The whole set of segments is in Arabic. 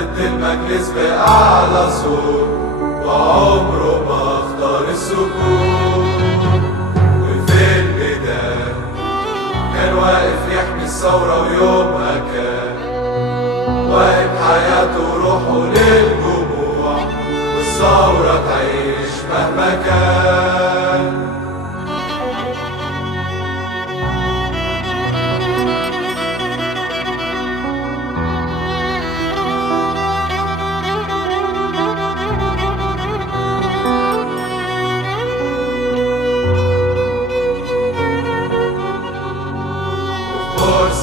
ضد المجلس بأعلى صوت، وعمره ما اختار السكوت. وفي البداية كان واقف يحمي الثورة، ويومها كان واقف حياته وروحه للجموع، والثورة تعيش مهما كان.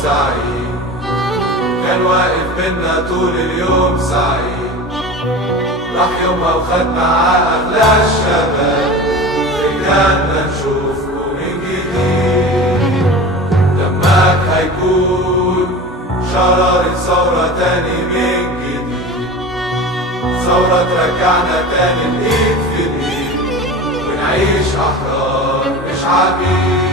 سعيد كان واقف بينا طول اليوم سعيد، راح يومها وخد معاه أغلى الشباب، رجعنا نشوفكم من جديد. دمك هيكون شرارة ثورة تاني من جديد، ثورة ترجعنا تاني الإيد في الإيد، ونعيش أحرار مش عبيد.